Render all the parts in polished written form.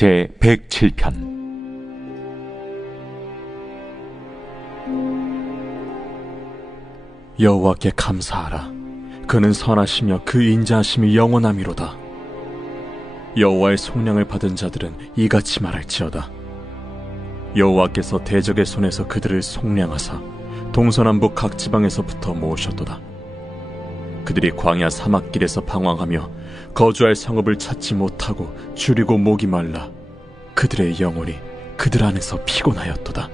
제107편. 여호와께 감사하라. 그는 선하시며 그 인자하심이 영원함이로다. 여호와의 속량을 받은 자들은 이같이 말할지어다. 여호와께서 대적의 손에서 그들을 속량하사 동서남북 각 지방에서부터 모으셨도다. 그들이 광야 사막길에서 방황하며 거주할 성읍을 찾지 못하고 줄이고 목이 말라 그들의 영혼이 그들 안에서 피곤하였도다.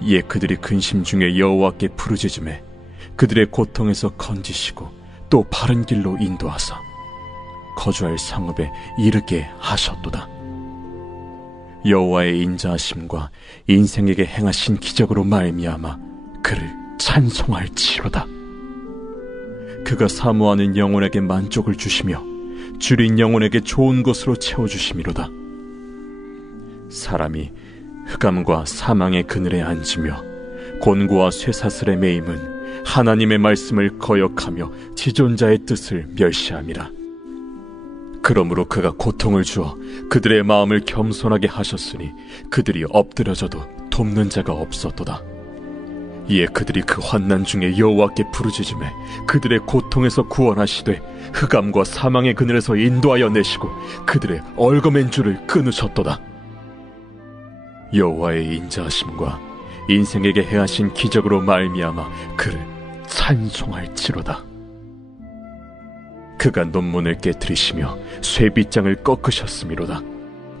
이에 그들이 근심 중에 여호와께 부르짖음에 그들의 고통에서 건지시고 또 바른 길로 인도하사 거주할 성읍에 이르게 하셨도다. 여호와의 인자하심과 인생에게 행하신 기적으로 말미암아 그를 찬송할지로다. 그가 사모하는 영혼에게 만족을 주시며 줄인 영혼에게 좋은 것으로 채워주심이로다. 사람이 흑암과 사망의 그늘에 앉으며 곤고와 쇠사슬에 매임은 하나님의 말씀을 거역하며 지존자의 뜻을 멸시함이라. 그러므로 그가 고통을 주어 그들의 마음을 겸손하게 하셨으니 그들이 엎드려져도 돕는 자가 없었도다. 이에 그들이 그 환난 중에 여호와께 부르짖음에 그들의 고통에서 구원하시되 흑암과 사망의 그늘에서 인도하여 내시고 그들의 얽어맨 줄을 끊으셨도다. 여호와의 인자하심과 인생에게 행하신 기적으로 말미암아 그를 찬송할지로다. 그가 논문을 깨뜨리시며 쇠빗장을 꺾으셨음이로다.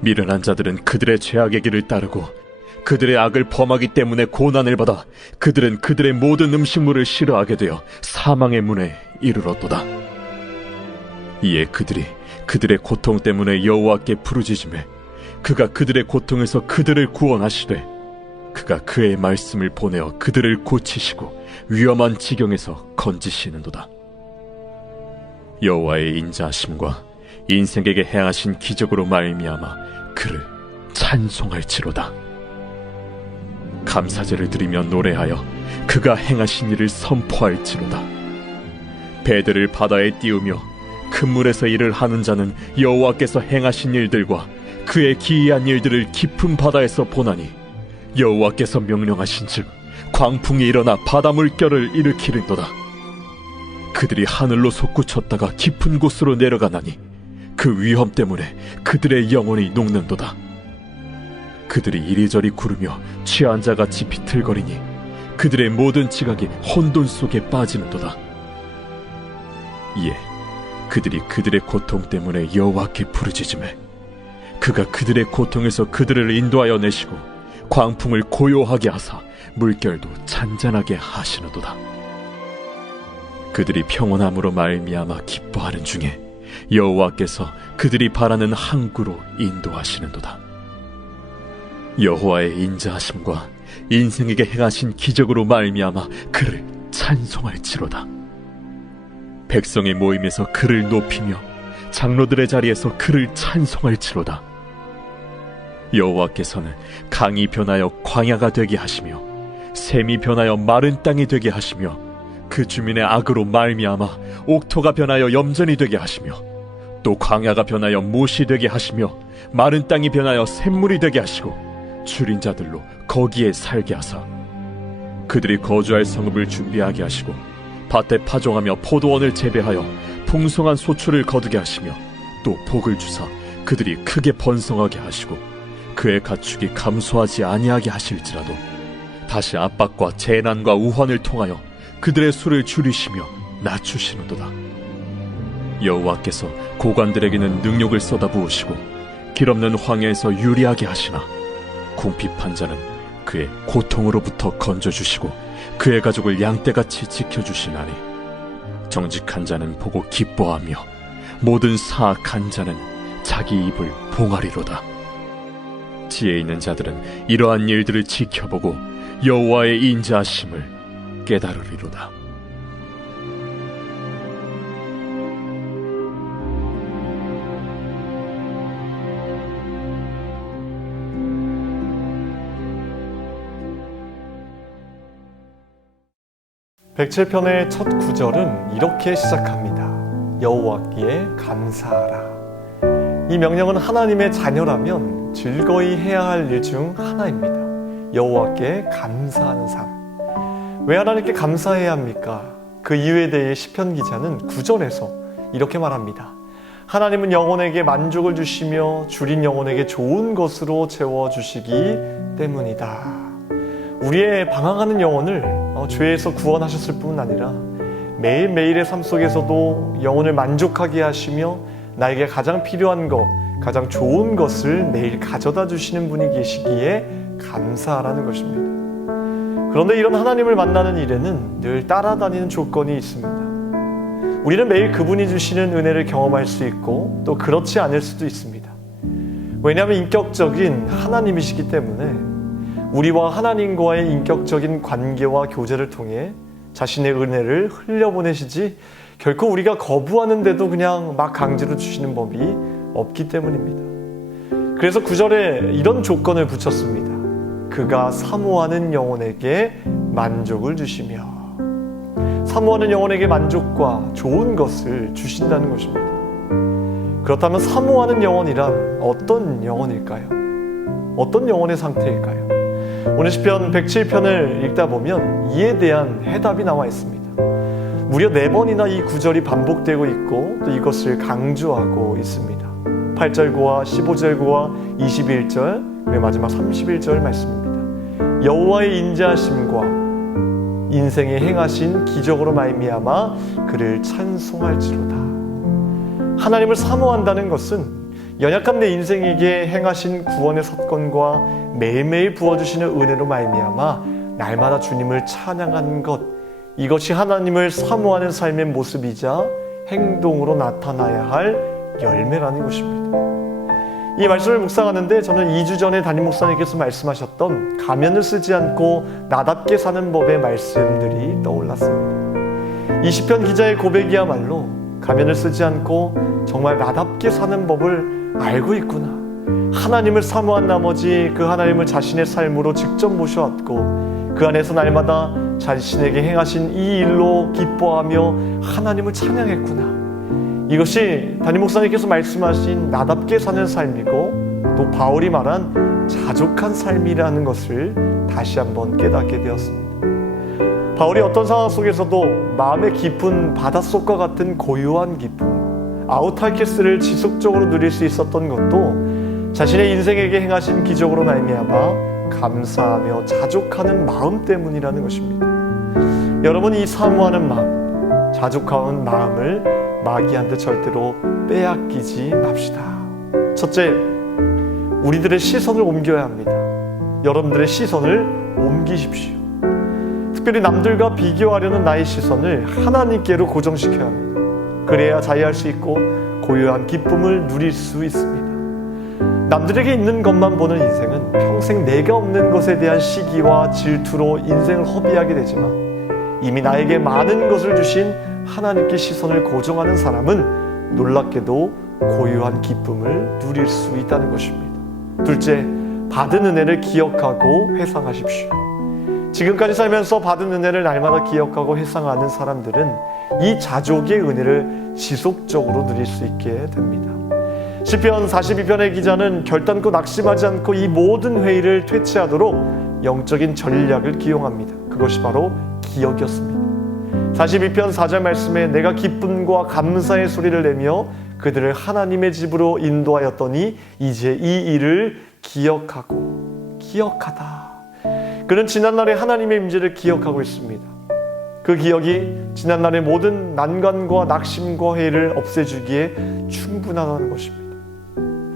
미련한 자들은 그들의 죄악의 길을 따르고 그들의 악을 범하기 때문에 고난을 받아 그들은 그들의 모든 음식물을 싫어하게 되어 사망의 문에 이르렀도다. 이에 그들이 그들의 고통 때문에 여호와께 부르짖음에 그가 그들의 고통에서 그들을 구원하시되 그가 그의 말씀을 보내어 그들을 고치시고 위험한 지경에서 건지시는도다. 여호와의 인자하심과 인생에게 행하신 기적으로 말미암아 그를 찬송할지로다. 감사제를 드리며 노래하여 그가 행하신 일을 선포할지로다. 배들을 바다에 띄우며 큰 물에서 일을 하는 자는 여호와께서 행하신 일들과 그의 기이한 일들을 깊은 바다에서 보나니 여호와께서 명령하신즉 광풍이 일어나 바다 물결을 일으키는도다. 그들이 하늘로 솟구쳤다가 깊은 곳으로 내려가나니 그 위험 때문에 그들의 영혼이 녹는도다. 그들이 이리저리 구르며 취한 자같이 비틀거리니 그들의 모든 지각이 혼돈 속에 빠지는도다. 이에 그들이 그들의 고통 때문에 여호와께 부르짖음에 그가 그들의 고통에서 그들을 인도하여 내시고 광풍을 고요하게 하사 물결도 잔잔하게 하시는도다. 그들이 평온함으로 말미암아 기뻐하는 중에 여호와께서 그들이 바라는 항구로 인도하시는도다. 여호와의 인자하심과 인생에게 행하신 기적으로 말미암아 그를 찬송할지로다. 백성의 모임에서 그를 높이며 장로들의 자리에서 그를 찬송할지로다. 여호와께서는 강이 변하여 광야가 되게 하시며 샘이 변하여 마른 땅이 되게 하시며 그 주민의 악으로 말미암아 옥토가 변하여 염전이 되게 하시며 또 광야가 변하여 못이 되게 하시며 마른 땅이 변하여 샘물이 되게 하시고 줄인 자들로 거기에 살게 하사 그들이 거주할 성읍을 준비하게 하시고 밭에 파종하며 포도원을 재배하여 풍성한 소출을 거두게 하시며 또 복을 주사 그들이 크게 번성하게 하시고 그의 가축이 감소하지 아니하게 하실지라도 다시 압박과 재난과 우환을 통하여 그들의 수를 줄이시며 낮추시는도다. 여호와께서 고관들에게는 능력을 쏟아부으시고 길없는 황야에서 유리하게 하시나 궁핍한 자는 그의 고통으로부터 건져주시고 그의 가족을 양떼같이 지켜주시나니 정직한 자는 보고 기뻐하며 모든 사악한 자는 자기 입을 봉하리로다. 지혜 있는 자들은 이러한 일들을 지켜보고 여호와의 인자하심을 깨달으리로다. (107편의) 첫 구절은 이렇게 시작합니다. 여호와께 감사하라. 이 명령은 하나님의 자녀라면 즐거이 해야 할 일 중 하나입니다. 여호와께 감사하는 삶. 왜 하나님께 감사해야 합니까? 그 이유에 대해 시편 기자는 9절에서 이렇게 말합니다. 하나님은 영혼에게 만족을 주시며 줄인 영혼에게 좋은 것으로 채워주시기 때문이다. 우리의 방황하는 영혼을 죄에서 구원하셨을 뿐 아니라 매일매일의 삶 속에서도 영혼을 만족하게 하시며 나에게 가장 필요한 것, 가장 좋은 것을 매일 가져다 주시는 분이 계시기에 감사하라는 것입니다. 그런데 이런 하나님을 만나는 일에는 늘 따라다니는 조건이 있습니다. 우리는 매일 그분이 주시는 은혜를 경험할 수 있고 또 그렇지 않을 수도 있습니다. 왜냐하면 인격적인 하나님이시기 때문에 우리와 하나님과의 인격적인 관계와 교제를 통해 자신의 은혜를 흘려보내시지 결코 우리가 거부하는데도 그냥 막 강제로 주시는 법이 없기 때문입니다. 그래서 9절에 이런 조건을 붙였습니다. 그가 사모하는 영혼에게 만족을 주시며, 사모하는 영혼에게 만족과 좋은 것을 주신다는 것입니다. 그렇다면 사모하는 영혼이란 어떤 영혼일까요? 어떤 영혼의 상태일까요? 오늘 시편 107편을 읽다 보면 이에 대한 해답이 나와 있습니다. 무려 4번이나 이 구절이 반복되고 있고 또 이것을 강조하고 있습니다. 8절과 15절과 21절, 그리고 마지막 31절 말씀입니다. 여호와의 인자하심과 인생에 행하신 기적으로 말미암아 그를 찬송할지로다. 하나님을 사모한다는 것은 연약한 내 인생에게 행하신 구원의 사건과 매일매일 부어주시는 은혜로 말미암아 날마다 주님을 찬양하는 것, 이것이 하나님을 사모하는 삶의 모습이자 행동으로 나타나야 할 열매라는 것입니다. 이 말씀을 묵상하는데 저는 2주 전에 담임 목사님께서 말씀하셨던 가면을 쓰지 않고 나답게 사는 법의 말씀들이 떠올랐습니다. 이 시편 기자의 고백이야말로 가면을 쓰지 않고 정말 나답게 사는 법을 알고 있구나. 하나님을 사모한 나머지 그 하나님을 자신의 삶으로 직접 모셔왔고 그 안에서 날마다 자신에게 행하신 이 일로 기뻐하며 하나님을 찬양했구나. 이것이 담임 목사님께서 말씀하신 나답게 사는 삶이고 또 바울이 말한 자족한 삶이라는 것을 다시 한번 깨닫게 되었습니다. 바울이 어떤 상황 속에서도 마음의 깊은 바닷속과 같은 고요한 기쁨, 아우탈케스를 지속적으로 누릴 수 있었던 것도 자신의 인생에게 행하신 기적으로 말미암아 감사하며 자족하는 마음 때문이라는 것입니다. 여러분, 이 사모하는 마음, 자족하는 마음을 마귀한테 절대로 빼앗기지 맙시다. 첫째, 우리들의 시선을 옮겨야 합니다. 여러분들의 시선을 옮기십시오. 특별히 남들과 비교하려는 나의 시선을 하나님께로 고정시켜야 합니다. 그래야 자유할 수 있고 고요한 기쁨을 누릴 수 있습니다. 남들에게 있는 것만 보는 인생은 평생 내가 없는 것에 대한 시기와 질투로 인생을 허비하게 되지만 이미 나에게 많은 것을 주신 하나님께 시선을 고정하는 사람은 놀랍게도 고요한 기쁨을 누릴 수 있다는 것입니다. 둘째, 받은 은혜를 기억하고 회상하십시오. 지금까지 살면서 받은 은혜를 날마다 기억하고 회상하는 사람들은 이 자족의 은혜를 지속적으로 누릴 수 있게 됩니다. 시편 42편의 기자는 결단코 낙심하지 않고 이 모든 회의를 퇴치하도록 영적인 전략을 기용합니다. 그것이 바로 기억이었습니다. 42편 4절 말씀에 내가 기쁨과 감사의 소리를 내며 그들을 하나님의 집으로 인도하였더니 이제 이 일을 기억하다. 그는 지난날의 하나님의 임재를 기억하고 있습니다. 그 기억이 지난날의 모든 난관과 낙심과 회의를 없애주기에 충분하다는 것입니다.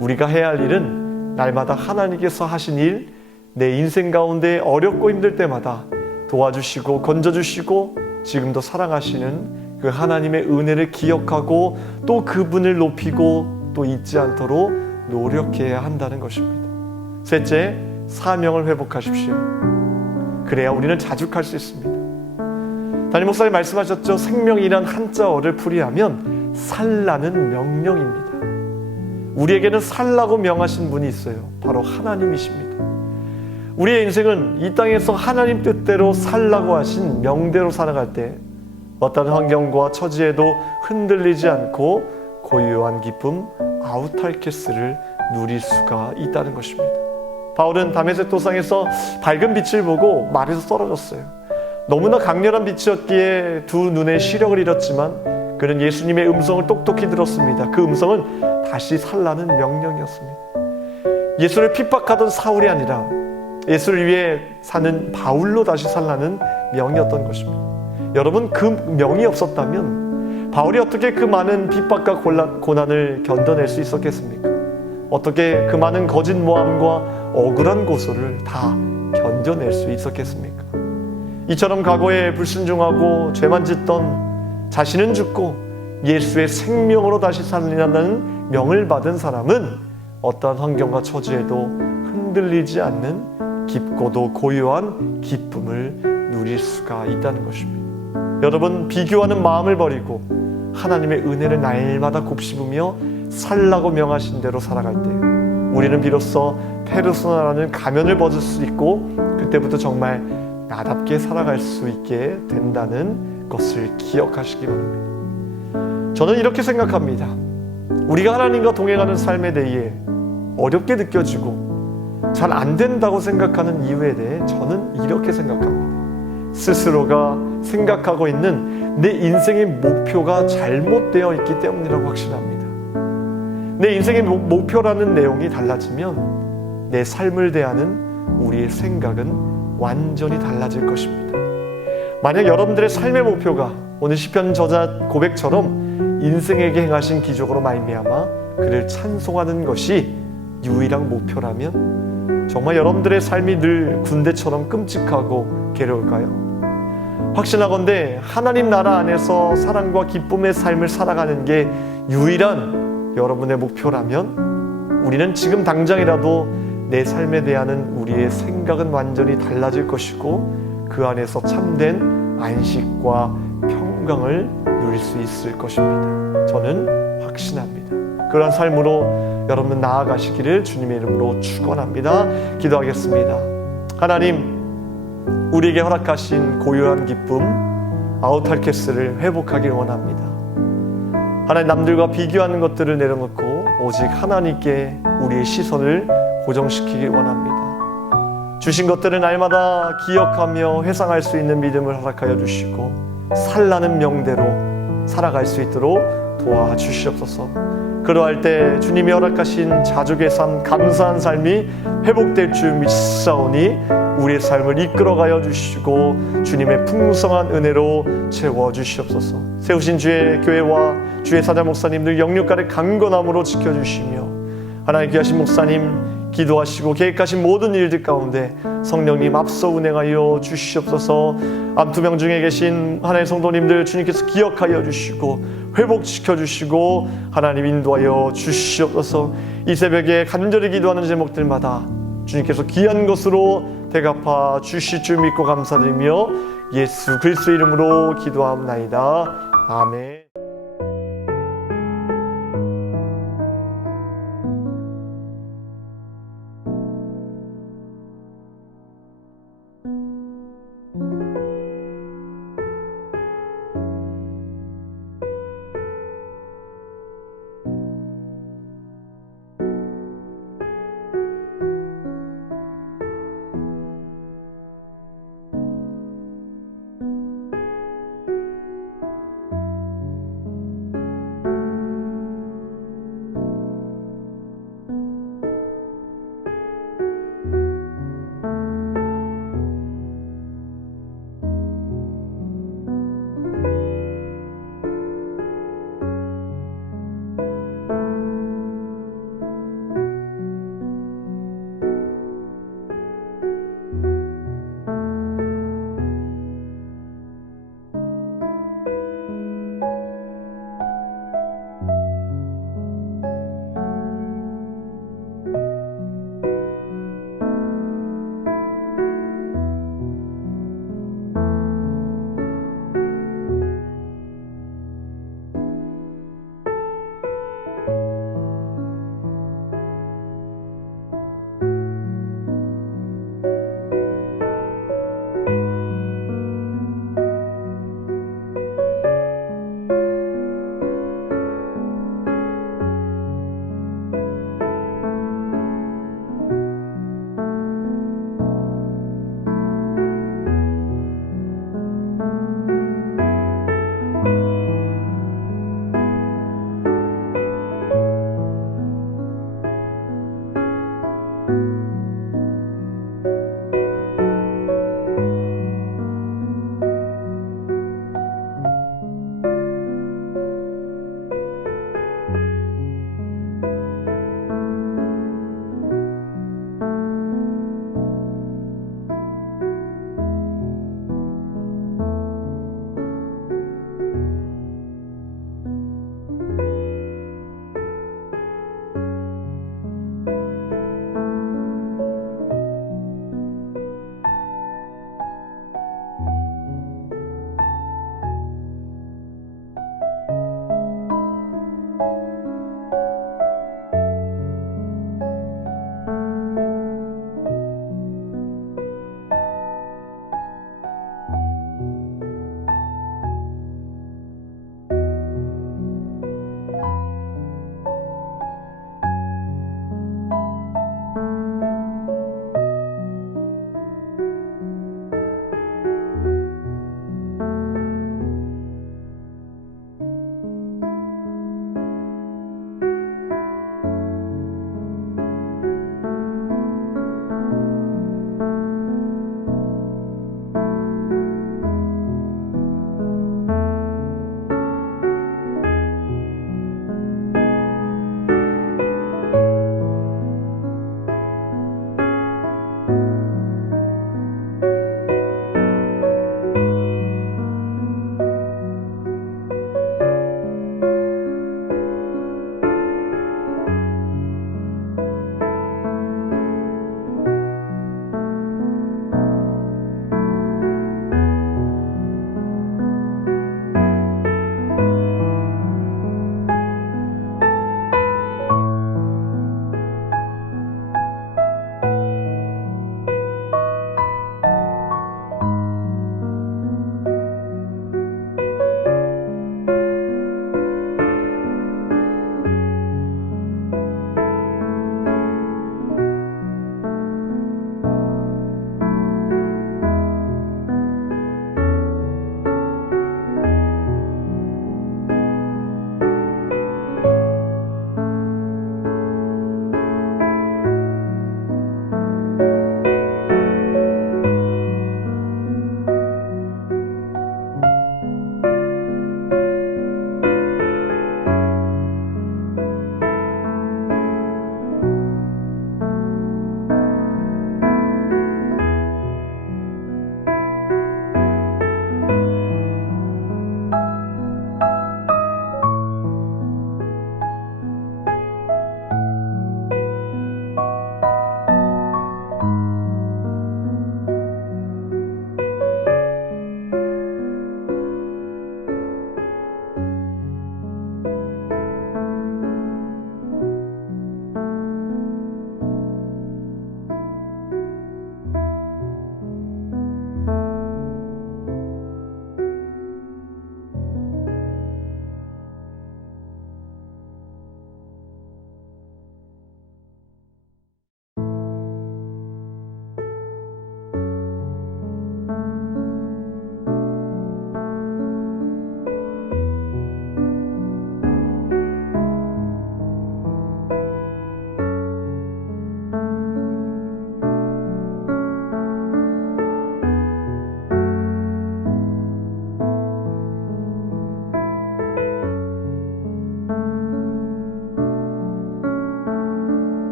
우리가 해야 할 일은 날마다 하나님께서 하신 일, 내 인생 가운데 어렵고 힘들 때마다 도와주시고 건져주시고 지금도 사랑하시는 그 하나님의 은혜를 기억하고 또 그분을 높이고 또 잊지 않도록 노력해야 한다는 것입니다. 셋째, 사명을 회복하십시오. 그래야 우리는 자축할 수 있습니다. 담임 목사님 말씀하셨죠. 생명이란 한자어를 풀이하면 살라는 명령입니다. 우리에게는 살라고 명하신 분이 있어요. 바로 하나님이십니다. 우리의 인생은 이 땅에서 하나님 뜻대로 살라고 하신 명대로 살아갈 때 어떤 환경과 처지에도 흔들리지 않고 고요한 기쁨, 아우탈케스를 누릴 수가 있다는 것입니다. 바울은 다메섹 도상에서 밝은 빛을 보고 말에서 떨어졌어요. 너무나 강렬한 빛이었기에 두 눈의 시력을 잃었지만 그는 예수님의 음성을 똑똑히 들었습니다. 그 음성은 다시 살라는 명령이었습니다. 예수를 핍박하던 사울이 아니라 예수를 위해 사는 바울로 다시 살라는 명이었던 것입니다. 여러분, 그 명이 없었다면 바울이 어떻게 그 많은 핍박과 고난을 견뎌낼 수 있었겠습니까? 어떻게 그 많은 거짓 모함과 억울한 고소를 다 견뎌낼 수 있었겠습니까? 이처럼 과거에 불순종하고 죄만 짓던 자신은 죽고 예수의 생명으로 다시 살리라는 명을 받은 사람은 어떠한 환경과 처지에도 흔들리지 않는 깊고도 고요한 기쁨을 누릴 수가 있다는 것입니다. 여러분, 비교하는 마음을 버리고 하나님의 은혜를 날마다 곱씹으며 살라고 명하신 대로 살아갈 때 우리는 비로소 페르소나라는 가면을 벗을 수 있고 그때부터 정말 나답게 살아갈 수 있게 된다는 것을 기억하시기 바랍니다. 저는 이렇게 생각합니다. 우리가 하나님과 동행하는 삶에 대해 어렵게 느껴지고 잘 안 된다고 생각하는 이유에 대해 저는 이렇게 생각합니다. 스스로가 생각하고 있는 내 인생의 목표가 잘못되어 있기 때문이라고 확신합니다. 내 인생의 목표라는 내용이 달라지면 내 삶을 대하는 우리의 생각은 완전히 달라질 것입니다. 만약 여러분들의 삶의 목표가 오늘 시편 저자 고백처럼 인생에게 행하신 기적으로 말미암아 그를 찬송하는 것이 유일한 목표라면 정말 여러분들의 삶이 늘 군대처럼 끔찍하고 괴로울까요? 확신하건대 하나님 나라 안에서 사랑과 기쁨의 삶을 살아가는 게 유일한 여러분의 목표라면 우리는 지금 당장이라도 내 삶에 대한 우리의 생각은 완전히 달라질 것이고 그 안에서 참된 안식과 평강을 누릴 수 있을 것입니다. 저는 확신합니다. 그러한 삶으로 여러분 나아가시기를 주님의 이름으로 축원합니다. 기도하겠습니다. 하나님, 우리에게 허락하신 고요한 기쁨 아우탈케스를 회복하길 원합니다. 하나님, 남들과 비교하는 것들을 내려놓고 오직 하나님께 우리의 시선을 고정시키길 원합니다. 주신 것들을 날마다 기억하며 회상할 수 있는 믿음을 허락하여 주시고 살라는 명대로 살아갈 수 있도록 도와주시옵소서. 그러할 때 주님이 허락하신 자족의 삶, 감사한 삶이 회복될 줄 믿사오니 우리의 삶을 이끌어가여 주시고 주님의 풍성한 은혜로 채워주시옵소서. 세우신 주의 교회와 주의 사자 목사님들 영육간의 강건함으로 지켜주시며 하나님 귀하신 목사님 기도하시고 계획하신 모든 일들 가운데 성령님 앞서 운행하여 주시옵소서. 암투병 중에 계신 하나님의 성도님들 주님께서 기억하여 주시고 회복시켜 주시고 하나님 인도하여 주시옵소서. 이 새벽에 간절히 기도하는 제목들마다 주님께서 귀한 것으로 대갚아 주실 줄 믿고 감사드리며 예수 그리스도 이름으로 기도하옵나이다. 아멘.